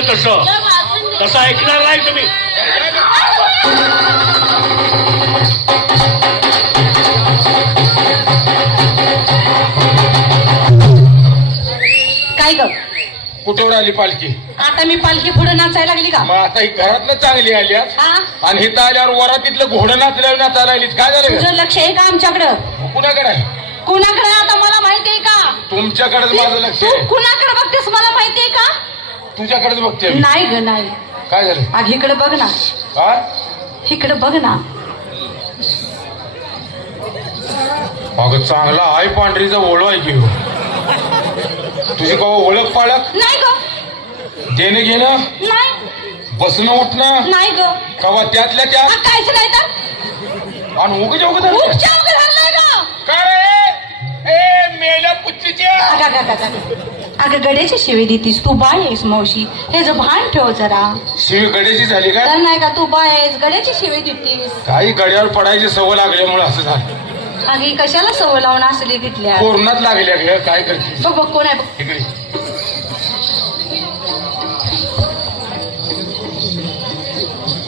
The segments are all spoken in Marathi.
सांगितलं तसं ऐकणार नाही तुम्ही. काय ग कुठेवर आली पालखी? आता मी पालखी पुढे नाचायला लागली का? मग आता ही घरातनं चांगली आली आज. हा आणि हिथं आल्यावर वरातीतलं घोडं नाचल्यावर नाचायला आलीच. काय झालं तुझं लक्ष आहे का आमच्याकडं? कुणाकडे आहे? कुणाकडे आता मला माहिती आहे का? तुमच्याकडेच माझं लक्ष तू आहे. कुणाकडे बघतेस मला माहिती आहे का? तुझ्याकडेच बघते मी. नाही ग नाही. काय झालं? अग इकडे बघ ना, हा इकडे बघ ना. अगं चांगला आहे पांढरीचा ओळख आहे की हो. तुझी कवा ओळख पाळख? नाही ग देणं घेणं, नाही बसणं उठणं, नाही ग. कवा त्यातल्या त्यात कायच नाही तर आणि उग उपचार झालाय ग. काय ए मेल्या पुच्चीच्या. अगं गड्याची शिवी देतीस तू. बाय आहेस मावशी, हे जो भान ठेव जरा. शिवी गड्याची झाली का? तर नाही का, तू बाय आहेस गड्याची शिवी देतीस. काही गड्यावर पडायची सवय लागल्यामुळे असं झालं. अगे कशाला सवय लावून असली तिथल्या? कोरोनात लागल्या ग. काय करते? बघ बघ कोण आहे बघ. इकडे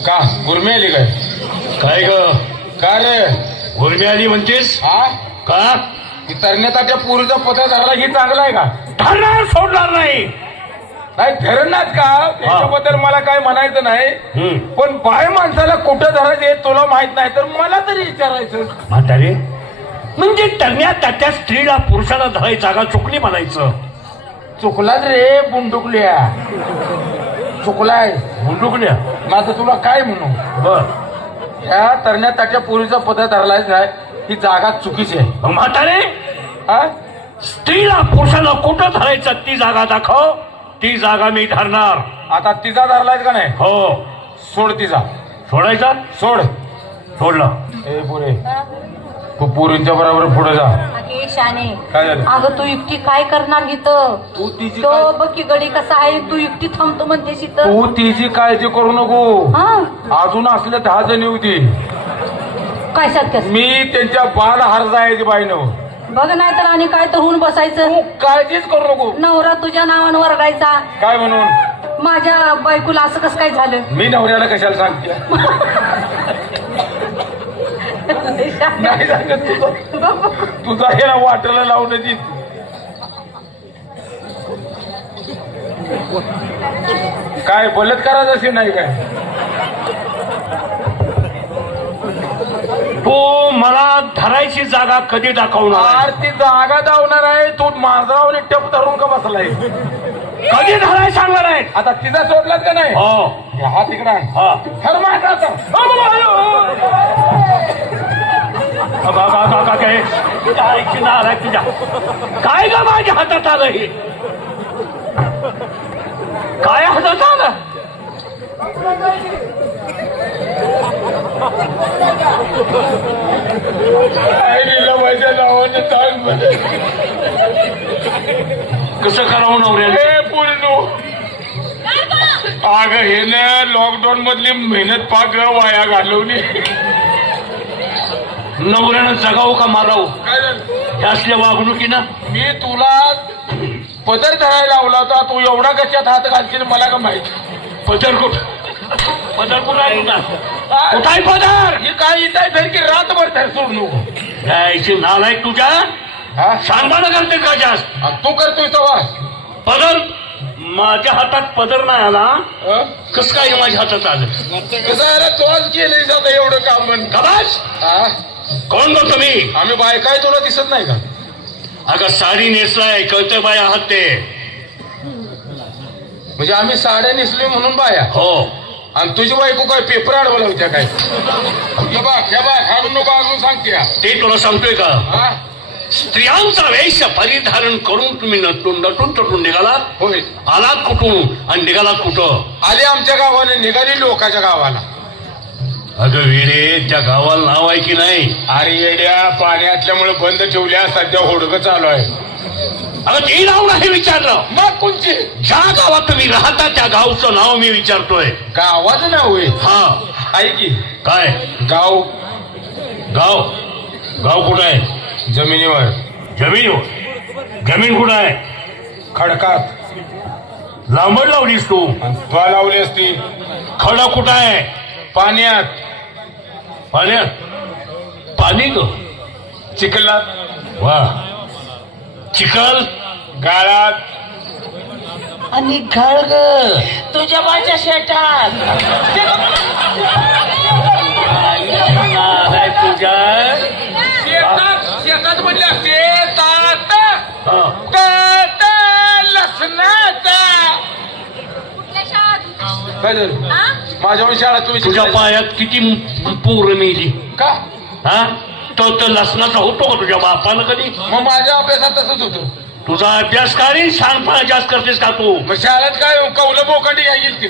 का गुरमी आली काय? काय ग का रे उर्मी आली म्हणतेस? हा का ती तरण्याचा त्या पुरीचा पत्र धरला ही चांगला आहे का? धरणार सोडणार नाही. नाही धरणार का त्याच्याबद्दल मला काय म्हणायचं नाही. पण बाय माणसाला कुठं धरायचं हे तुला माहित नाही तर मला तरी विचारायचं. म्हातारे म्हणजे टरण्यात त्या स्त्रीला पुरुषाला धरायची जागा चुकली म्हणायचं. चुकलाच रे बुंडुकल्या. चुकलाय मुंडुकल्या. मग आता तुला काय म्हणू? बर त्या तरण्यात त्याच्या पुरीचा पत्र धरलायच नाही ही जागा चुकीची आहे. मग म्हातारे हा स्त्रीला पुरुषाला कुठं धरायचं ती जागा दाखव. ती जागा मी धरणार. आता तिचा धरलायच का नाही? हो. सोड तिचा. सोडायचा? सोड. सोडलं. ए पुरे तू पुरींच्या बरोबर पुढे जा. अगे शाने, काय झालं? अगं तू एकटी काय करणार इथं? तू तिची तो काय- बघ की गडी कसा आहे, तू एकटी थांबतो म्हणतेस इथं. तू तिची काळजी करू नको. हा अजून असले 10 जणी होती. काय सत्य मी त्यांच्या बाल हार जायची बाईनं. बघ नाही तर आणि काय तर होऊन बसायचं. तू काळजीच करू नको. नवरा तुझ्या नावानं वरडायचा. काय म्हणून? माझ्या बायकोला असं कसं काय झालं? मी नवऱ्याला कशाला सांगते? नाही सांगत. तुझा हे ना वाटायला लावून ती काय बलात्काराच असे नाही काय? तू मला धरायची जागा कधी दाखवणार? आर ती जागा धावणार आहे. तू माझावर टप धरून का बसलाय? कधी धराय सांगणार आहे? आता तिचा सोडलात का नाही? हो. हा तिकडे हा. खर माझा काय तुझ्या काय ग माझ्या हातात आलं हे? काय हातात आलं? माझ्या नावाने सांग मध्ये कसं करावं नवऱ्याने? पुढे अग हे ना लॉकडाऊन मधली मेहनत पाक वाया घालवली. नवऱ्यानं जगावं का मारावं? काय झालं? हे असल्या वागणुकीनं मी तुला पदर धरायला लावला होता. तू एवढा कशात हात घालशील मला का माहिती? पदर पदर कुठं आहे तुझा? कुठं आहे पदर? ही काय इथं आहे की रातभर तर सोड नको. यायची नालायक तुझ्या हा? सांगताना करते का जास्त? आणि तू करतोय तेव्हा पदर माझ्या हातात पदर नाही आला. कसं काय माझ्या हातात आलं? कसं आहे तोच केले जातं एवढं काम म्हण. खबास हा? कोण बघ तुम्ही? आम्ही बायकाय तुला दिसत नाही का? अगं साडी नेसलाय कळतंय बाय आहात ते. म्हणजे आम्ही साड्या नेसलोय म्हणून बाया? हो. आणि तुझी बायको काय पेपर अडवला होत्या काय? हाडू नको अजून सांगते. ते तुला सांगतोय का? हा? स्त्रियांचा वेश परिधारण करून तुम्ही नटून तटून निघालात. होय. आलात कुठून आणि निघालात कुठं? आली आमच्या गावाने निघाली लोकांच्या गावाला. अगं विरे त्या गावाला नाव आहे की नाही? अरे येड्या पाणी असल्यामुळे बंद ठेवल्या. सध्या होडकं चालू आहे. अगं ते नाव नाही विचारलं. मग कोणची? ज्या गावात तुम्ही राहता त्या गावचं नाव मी विचारतोय. गावाचं नाव आहे? हा. आहे की. काय गाव? गाव गाव कुठं आहे? जमिनीवर. जमीन कुठं आहे? खडकात. लांबड लावलीस तू. तुला लावली असती खडा कुठं आहे? पाण्यात, पाण्यात. पाणी ग चिखलात, वा. चिखल गाळात आणि गाळ ग तुझ्या माझ्या शेतात. तुझ्या शेतात म्हणल्या शेतात हा. लसणाचा. काय झालं? माझ्यावर शाळा तुम्ही तुझ्या शिकलाय? पायात किती पोरं मेली का? हा? तो लसणाचा होतो का तुझ्या बापानं कधी? मग माझ्या अभ्यासात तसंच होतं. तुझा अभ्यास का रे? शहाणपणा जास्त करतेस का तू? मग शाळेत काय कौलं बोकांडी घ्यायला गेली ती.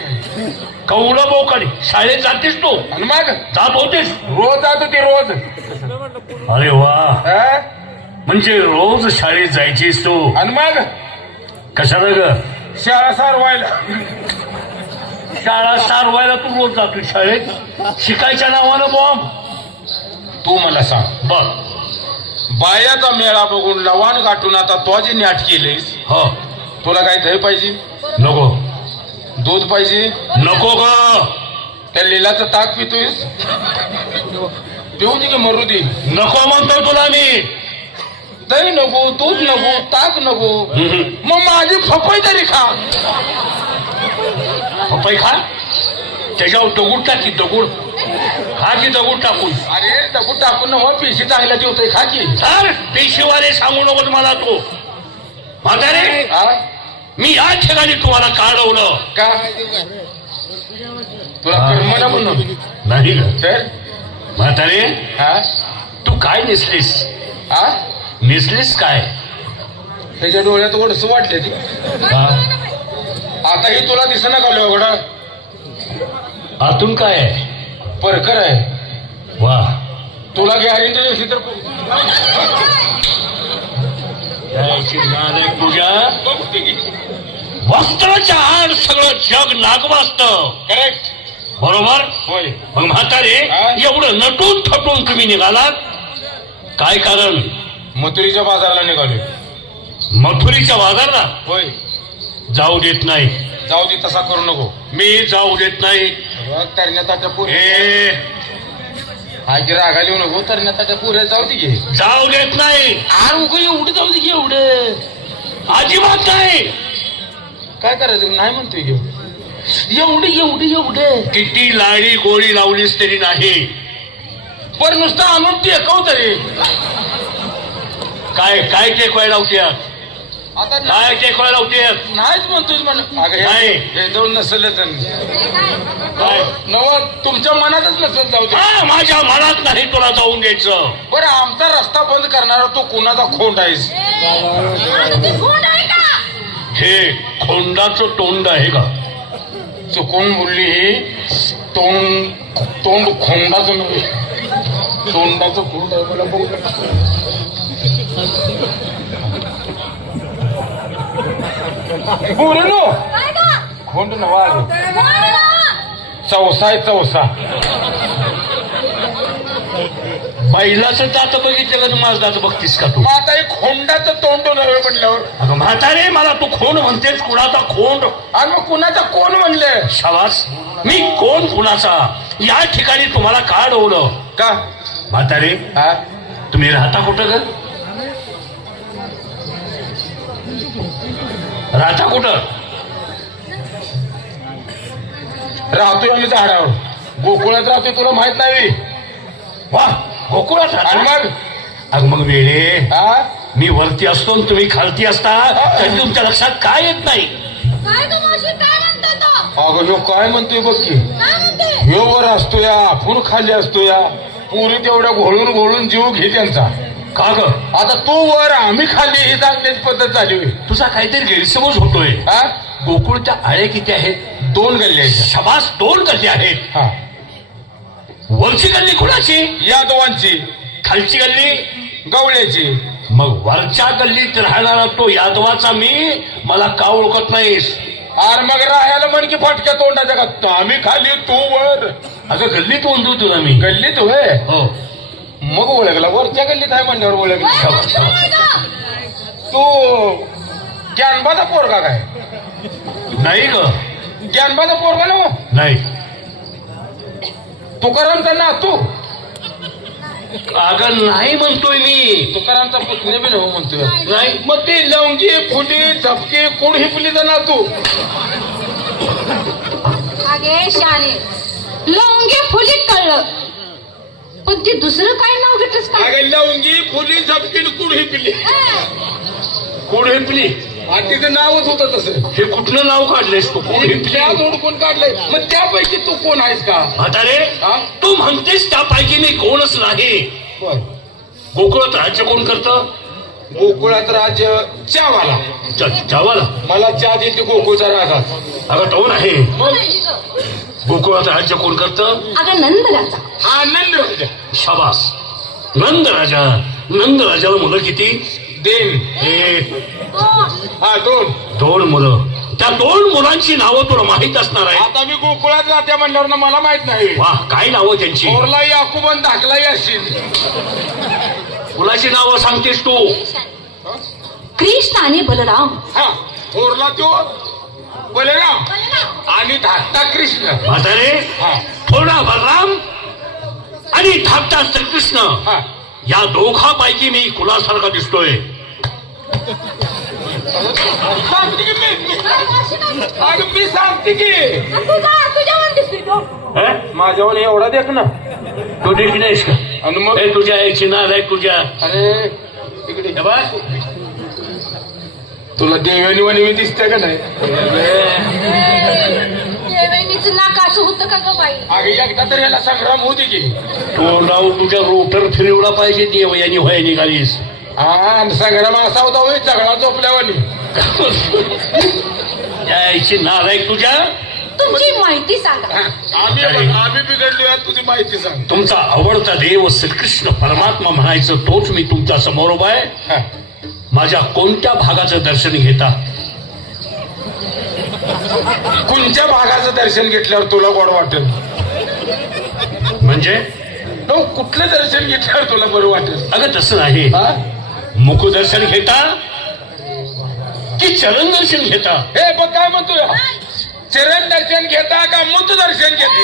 कवडं बोकाडी शाळेत जातेस तू? आणि मग जात होतेस? रोज जात होती रोज. अरे वा. हा? म्हणजे रोज शाळेत जायचीस तू? आणि मग कशाला ग? शाळा सारवायला. शाळा सारवायला तू रोज जातो शाळेत? शिकायच्या नावानं बॉम्ब. तू मला सांग, बघ. बायाचा मेळा बघून लवाण गाठून आता तो जी नाट केलीस, हो. तुला काय दही पाहिजे? नको. दूध पाहिजे? नको ग. त्या लिलाचं ताक पितोयस? पिऊ दे की मरू दे. नको म्हणतो तुला मी. दही नको, दूध नको, ताक नको. मग माझी फपई तरी खा. पपई खा. त्याच्यावर दगुड टाक की दगुड. खा की दगुड टाकून. अरे दगड टाकून ना मग पेशी चांगल्या ठेवतोय, खा की. सर पेशीवाले सांगू नको मला तू. म्हातारे हा? मी या ठिकाणी तुम्हाला काढवलं का? तुला कर्मना म्हणून नाही ग. तर म्हातारे हा? तू काय नेसलीस? हा? नेसलीस काय? त्याच्या डोळ्यात ओढस वाटले ती. हा? आताही तुला दिसना का एवढा आतून काय आहे? परकर आहे. वा. तुला गॅरंटी दिसली तर यायची नाद आहे तुझ्या. वस्त्राच्या आड सगळं जग नागवास्त. करेक्ट. बरोबर. होय. मग म्हातारे हा? एवढं नटून थटून तुम्ही निघालात काय कारण? मथुरीच्या बाजारला निघालोय. मथुरीच्या बाजारला होय. जाऊ देत नाही. जाऊ दे, तसा करू नको. मी जाऊ देत नाही. तरण्याताच्या पुरे हे आजी रागा लिहू नको. तरण्याताच्या पुऱ्या जाऊ दे घे. जाऊ देत नाही. आर उग एवढं जाऊ दे घे. एवढं अजिबात नाही. काय करायचं? नाही म्हणतोय घे. एवढं एवढं एवढं किती लाडी गोळी लावलीस तरी नाही. पण नुसतं आणून टेकव तरी. काय काय टेकवाय लावत्यात? आता काय टेकवाय लावत्यात? नाहीच म्हणतोय म्हण. नाही. हे जाऊन नसेलच काय? नव तुमच्या मनातच नसेल. जाऊ दे. हा, माझ्या मनात नाही तुला जाऊन द्यायचं. बरं, आमचा रस्ता बंद करणारा तो कुणाचा खोंड आहेस? हे खोंडाचं तोंड आहे का? चुकून बोलली ही. तोंड खोंडाचं नव्हे, तोंडाचं खोंड आहे. मला बघू बोलू खोंड नवा. चौसा आहे चौसा. बैलाचं दात बघितलं का? माझं दात बघतीस का तू? मग आता हे खोंडाचं तोंड नव्हे म्हणल्यावर. अगं म्हातारे मला तू खोंड म्हणतेस. कुणाचा खोंड? आणि मग कुणाचा कोण म्हणले? शाबास. मी कोण कुणाचा? या ठिकाणी तुम्हाला का अडवलं? का? म्हातारे हा? तुम्ही राहता कुठं ग? राहता कुठं? राहतोय आम्ही झाडावर. गोकुळात राहतोय, तुला माहित नाही? वा. गोकुळात आणि राहता? मग अगं मग वेळे, हा? मी वरती असतो आणि तुम्ही खालती असता तरी तुमच्या लक्षात काय येत नाही? अगं ह्यो काय म्हणतोय बघ की. ह्यो वर असतो या, आपण खाली असतो या. पुरी तेवढ्या घोळून घोळून जीव घे त्यांचा. का ग? आता तू वर आम्ही खाली, ही सांगण्याची पद्धत झाली होय. तुझा काहीतरी गैरसमज होतोय. हा? गोकुळच्या आळे किती आहेत? 2 गल्ल्या आहेत. शबास. 2 गल्ली आहेत. हा. वरची गल्ली कुणाची? यादवांची. खालची गल्ली गवळ्याची. मग वरच्या गल्लीत राहणारा तो यादवाचा मी. मला का ओळखत नाहीस? आर मग राहायला म्हण की फटक्या तोंडाच्या का. आम्ही खाली, तू वर. अगं गल्लीत ओंधू तुला मी. गल्लीत होय. हो. मग ओळखला. वरच्या गल्लीत आहे म्हणल्यावर ओळखला. तू कॅनबाचा पोरगा काय? नाही ग. ज्ञानबाचा पोरगा ना नाही. तुकारामचा नातू. अगं नाही म्हणतोय मी. तुकारामचा पुतणे बी नव्ह म्हणतोय. नाही. मग ती लवंगी फुली झपकी कुड ही फुलीचा नातू. अगे शाने लवंगी फुली कळलं, पण ती दुसरं काय नाव घेतलंस का? अगे लवंगी फुली झपकी कुड ही पिली. कोण हिपली? आणि तिचं नावच होतं तसं. हे कुठलं नाव काढलंयस तू? कोण हिपली? त्या कोण काढलंय? मग त्यापैकी तू कोण आहेस का? म्हातारे हा? तू म्हणतेस त्यापैकी मी कोणच नाही. बर. गोकुळात राज्य कोण करतं? गोकुळात राज्य चहावाला. जावाला. मला चहा देते गोकुळचा राजा. अगं तो नाही. मग गोकुळात राज्य कोण करतं? अगं नंदराजा. हा नंद राजा. शाबास. नंद राजा. नंद राजाला मुलं किती? देन. हा दोन. दोन मुलं. त्या दोन मुलांची नावं तुला माहित असणार आहे. आता मी गोकुळात जाते म्हणल्यावर ना मला माहित नाही. वा, काय नावं त्यांची? थोरला याकूब आणि धाकला याशीन. मुलाची नावं सांगतेस तू? कृष्ण आणि बलराम. हा थोरला तो बलराम आणि धाकटा कृष्ण. म्हातारे हा थोडा बलराम आणि धाकटा श्रीकृष्ण हा. या दोघांपैकी मी कुलासारखा दिसतोय. सांगते की मी. अगं मी सांगते की माझ्यावर एवढा देख ना. तू देखील नाहीस का? आणि मग हे तुझ्या आईची नाल आहे तुझ्या. अरे इकडे हे बघ. तुला देवानी वाणी मी दिसते का नाही? देवणीचं नाक असं होतं का ग बाई? अगे एकदा तर याला संग्राम होती की. तोंडाव तुझ्या रोटर फिरवला पाहिजे देव यांनी व्हाय निघालीस. हा आणि संग्राम असा होता होई झगडा झोपल्यावानी. त्या आईची नाल आहे तुझ्या. तुमची माहिती सांगा. आम्ही बिघडलो तुझी माहिती सांग. तुमचा आवडता देव श्रीकृष्ण परमात्मा म्हणायचं तोच मी तुमच्या समोर उभा आहे. हा. माझ्या कोणत्या भागाचं दर्शन घेता? कोणत्या भागाचं दर्शन घेतल्यावर तुला गोड वाटेल? म्हणजे नो कुठलं दर्शन घेतल्यावर तुला बरं वाटेल? अगं तसं नाही. हा? मुखदर्शन घेता की चरण दर्शन घेता? हे बघ काय म्हणतोय. चरण दर्शन घेता का मुख दर्शन घेते?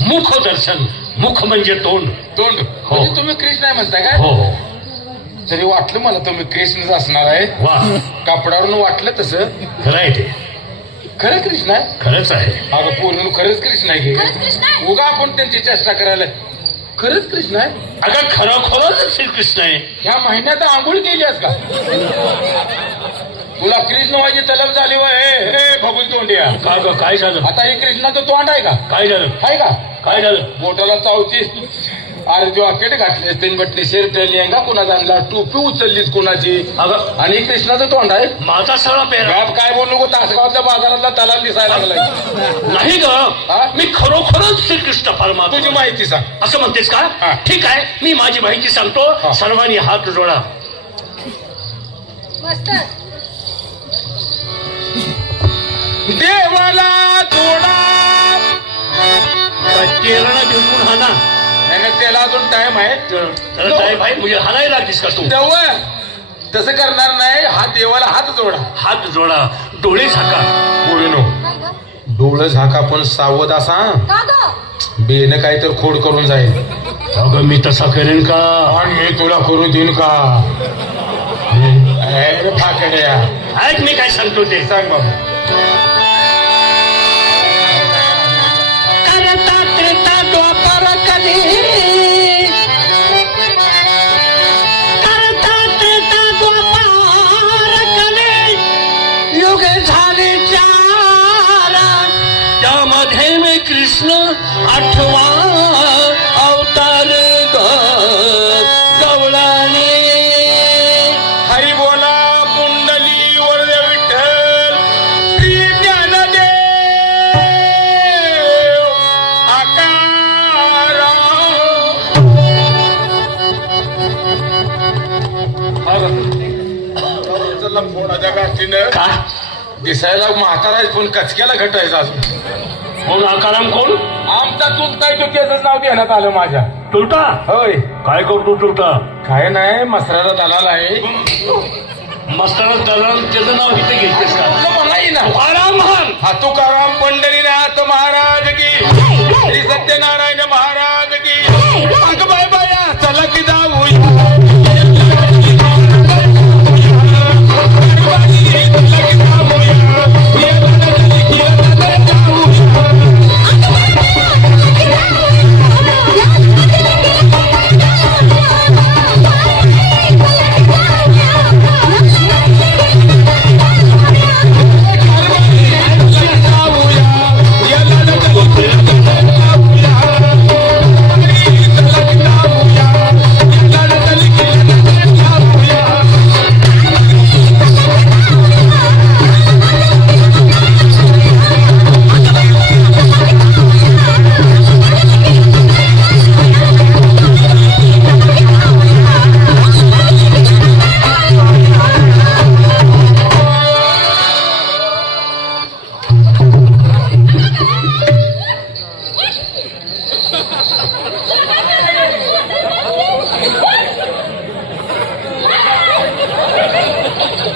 मुख दर्शन. मुख म्हणजे तोंड. तोंड. हो. म्हणजे तुम्ही कृष्ण आहे म्हणताय काय? हो हो. तरी वाटलं मला तुम्ही कृष्णच असणार आहे. वा, कपड्यावरून वाटलं तसं. खरं आहे ते. खरं कृष्ण आहे. खरंच आहे. अगं पूर्ण खरंच कृष्ण आहे की उगा आपण त्यांची चेष्टा करायला. खरंच कृष्ण आहे. अगं खरोखरच श्रीकृष्ण आहे. ह्या महिन्यात आंघोळ केलीस का? तुला कृष्ण व्हायची तलब झाली व हे बबुल तोंडिया. का ग काय झालं? आता हे कृष्णाचं तोंड आहे का? काय झालं? आहे का? काय झालं? बोटाला चावतीस. अरे जॉकेट घातले तीन बटली शर्ट लेंगा कुणाचा आणला टोपी उचललीच कुणाची. अगं आणि कृष्णाचं तोंड आहे. माझा सगळा पेरा गावात काय बोलू नको तासगावातल्या बाजारातला तलाल दिसायला लागलाय. नाही हा? ग. मी खरोखरच श्रीकृष्ण परमात्मा. तुझी माहिती सांग. असं म्हणतेस का? हा. ठीक आहे, मी माझी माहिती सांगतो. हा. सर्वांनी हात जोडा. देवाला जोडा. केरळा बिलकुल हाना. नाही त्याला अजून टाइम आहे. त्याला काय भाई म्हणजे हाणायला लागलीस का तू? तेव्हा तसं करणार नाही. हा देवाला हात जोडा. हात जोडा. डोळे झाका. बोलू डोळं झाका पण सावध असा. बेन काय तर खोड करून जाईल. अगं मी तसा करेन का? आणि मी तुला करू देईन का? अरे फाकड्या ऐक मी काय सांगतो ते. सांग बाबा. करता त्रेता द्वापर कली. करता त्रेता द्वापर कली. युग झाले चार. त्यामध्ये मी कृष्ण आठवा अवतार गवळाने. हरी बोला पुंडली वरद विठ्ठल श्री ज्ञानदेव आकारा. चला फोडाच्या गाठीनं का? दिसायला म्हातारा आहे, पण कचक्याला घटायचा अजून. कोण आकाराम कोण? आमचा चुलता आहे, तो त्याचंच नाव देण्यात आलं माझ्या. तुलता? होय. काय करतो तुलता? काय नाही मसराचा दलाल आहे. मस्ताना दलाल त्याचं नाव इथे घेतेस का? तुला म्हणाई ना तुकाराम महान. हा तुकाराम पंढरीनाथ महाराज की श्री सत्यनारायण महाराज की अगं बाय बाया चला की जाऊ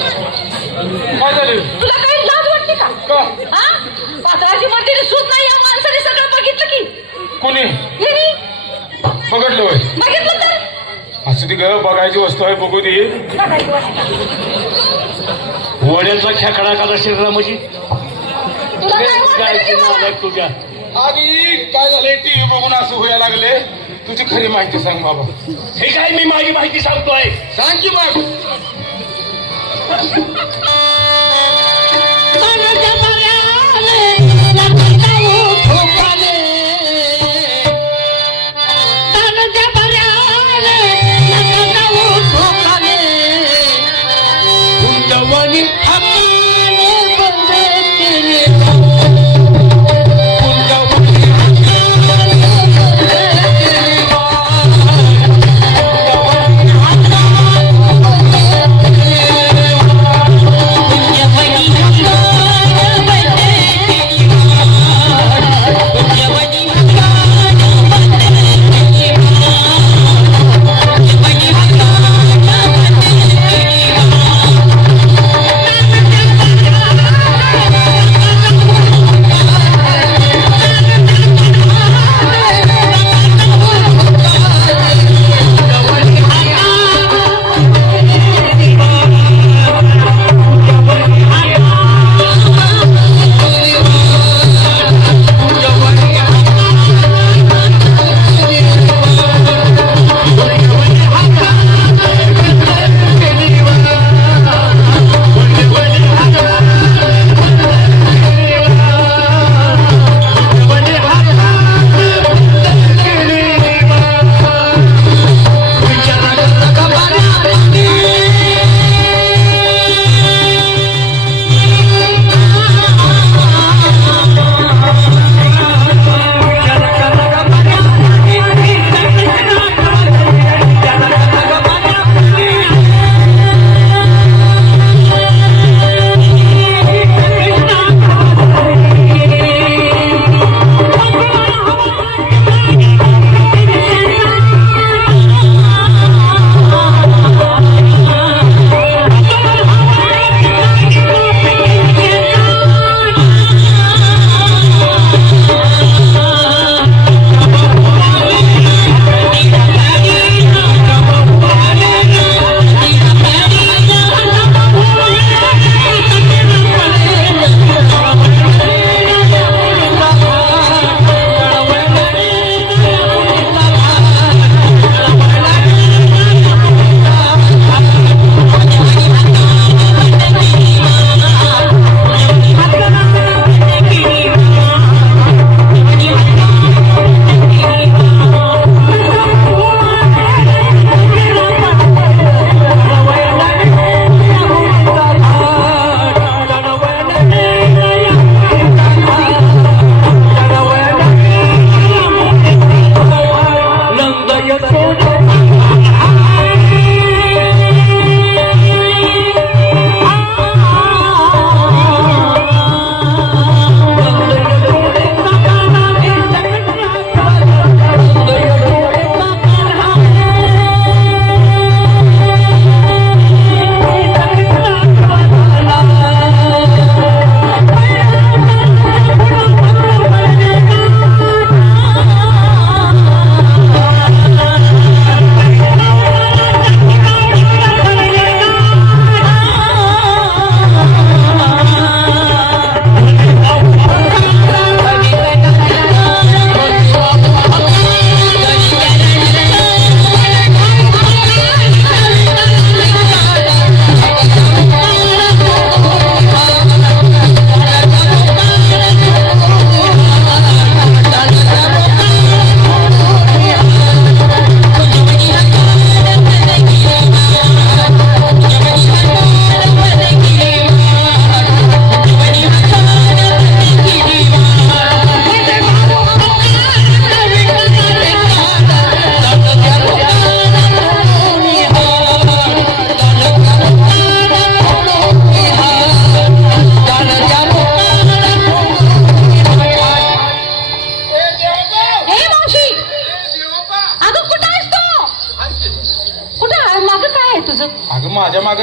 काय झालं? तुला काही लाज वाटते का? का? हा? पात्राची मर्तीने सूत नाही या माणसाने सगळं बघितलं की कोणी हिनी. बघितलं होय बघितलं तर असं ती ग बघायची वस्तू आहे बघू दे बघायचं वाटतं. वड्याचा खेकडा काढा शरीरामध्ये. तुला काय वाटतं की मला? तुझ्या आधी काय झाले टीव्ही बघून असं व्हायला लागले तुझी खरी माहिती सांग बाबा हे काय मी माझी माहिती सांगतोय. सांग की मग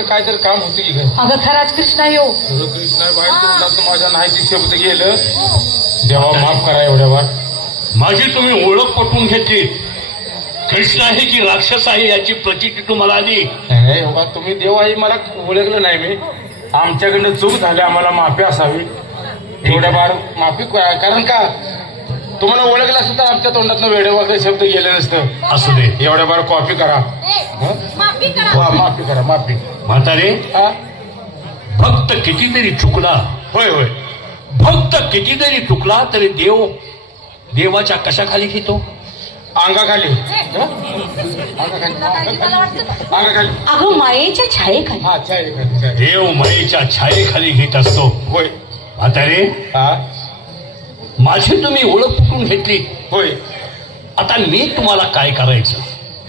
काहीतरी काम होते की काय अगं खराच कृष्णा येऊ कृष्णा बाहेर तोंडातून माझ्या नाही ते शब्द गेलं देवा माफ करा एवढ्या वार माझी तुम्ही ओळख पटवून घेतली. कृष्ण आहे की राक्षस आहे याची प्रचिती तुम्हाला आली. नाही बाबा तुम्ही देव आहे मला ओळखलं नाही मी आमच्याकडनं चूक झाली आम्हाला माफी असावी एवढ्या बार माफी कारण का तुम्हाला ओळखलं असतं तर आमच्या तोंडातनं वेडे वगैरे शब्द गेले नसतं. असू दे. एवढ्या बार कॉफी करा माफी करा. माफी करा माफी म्हातारे, हा भक्त कितीतरी चुकला, होय होय भक्त कितीतरी चुकला तरी देवाच्या कशाखाली घेतो? अंगाखाली अंगाखाली अगं मायेच्या छायेखाली. हा चाय देव मायेच्या छायेखाली घेत असतो. होय म्हातारे, हा माझी तुम्ही ओळख पटवून घेतली. होय आता मी तुम्हाला काय करायचं?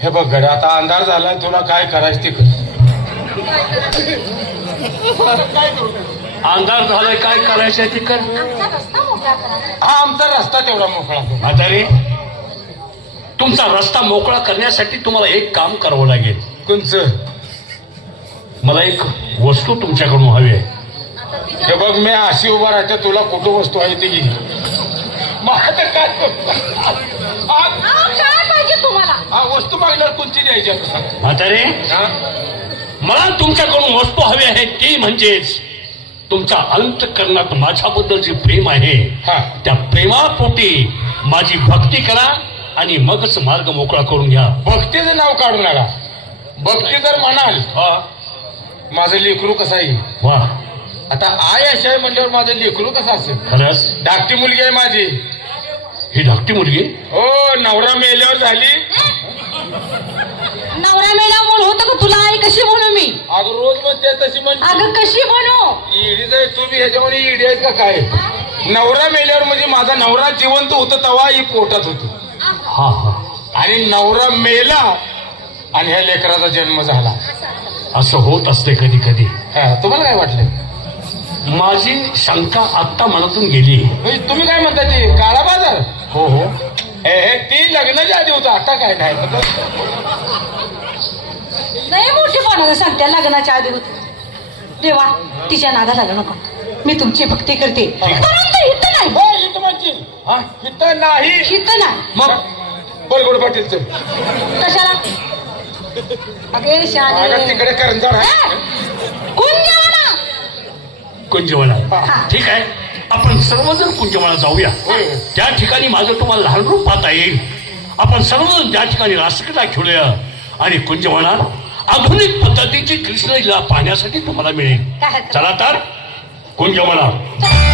हे बघ गड्या आता अंधार झाला तुला काय करायचं ते कर अंधार झालाय, काय करायचं ते कर. आमचा रस्ता मोकळा करा. हा आमचा रस्ता तेवढा मोकळा कर. म्हातारे, तुमचा रस्ता मोकळा करण्यासाठी तुम्हाला एक काम करावं लागेल. कोणचं मला एक वस्तू तुमच्याकडून हवी आहे. हे बघ मी अशी उभा राहते तुला कुठं वस्तू आहे ती घे मला तर काय काय पाहिजे तुम्हाला? हा वस्तू मागल्यावर कोणती द्यायची आता सांग. म्हातारे, हा? मला तुमच्याकडून वस्तू हवी आहे ती म्हणजेच तुमच्या अंतःकरणात माझ्याबद्दल जे प्रेम आहे हा. त्या प्रेमापोटी माझी भक्ती करा आणि मगच मार्ग मोकळा करून घ्या. भक्तीचं नाव काढून आला भक्ती जर म्हणाल वा माझं लेकरू कसं आहे वा, आता आय अशी आहे म्हणल्यावर माझं लेकरू कसं असेल खरंच धाकटी मुलगी आहे माझी ही धाकटी मुलगी? हो नवरा मेल्यावर झाली नवरा मेला म्हणून होतं का तुला? आई कशी म्हणू मी? अगं रोज म्हणते तशी म्हणते अगं कशी म्हणू? ईडी जाय तू बी ह्याच्यामध्ये ईडी आहेस का काय नवरा मेल्यावर म्हणजे माझा नवरा जिवंत होता तेव्हा ही पोटात होती हा हा, आणि नवरा मेला आणि ह्या लेकराचा जन्म झाला असं होत असते कधी कधी. हा, तुम्हाला काय वाटलं माझी शंका आत्ता मनातून गेली. म्हणजे तुम्ही काय म्हणता ते काळा बाजार हो हो, हे ती लग्नाच्या आधी होतं आता काय नाही लय मोठी कोणाला सांगते लग्नाच्या आधी होत. देवा तिच्या नादा लागू नको. मी तुमची भक्ती करते परंतु हित नाही. हो, हित म्हणशील हा, इथं नाही हित नाही. मग बरगोड पाटीलचं कशाला? अगे शाने अगं तिकडे करंजाड आहे कुंजवना. कुंजवना. हा. ठीक आहे, आपण सर्वजण कुंजवना जाऊया. होय. त्या ठिकाणी माझं तुम्हाला लहान रूप पाहता येईल. आपण सर्वजण त्या ठिकाणी रासक्रीडा खेळूया आणि कुंजवना आधुनिक पद्धतीची कृष्णलीला पाहण्यासाठी तुम्हाला मिळेल. काय? चला तर कुंजवना. चला.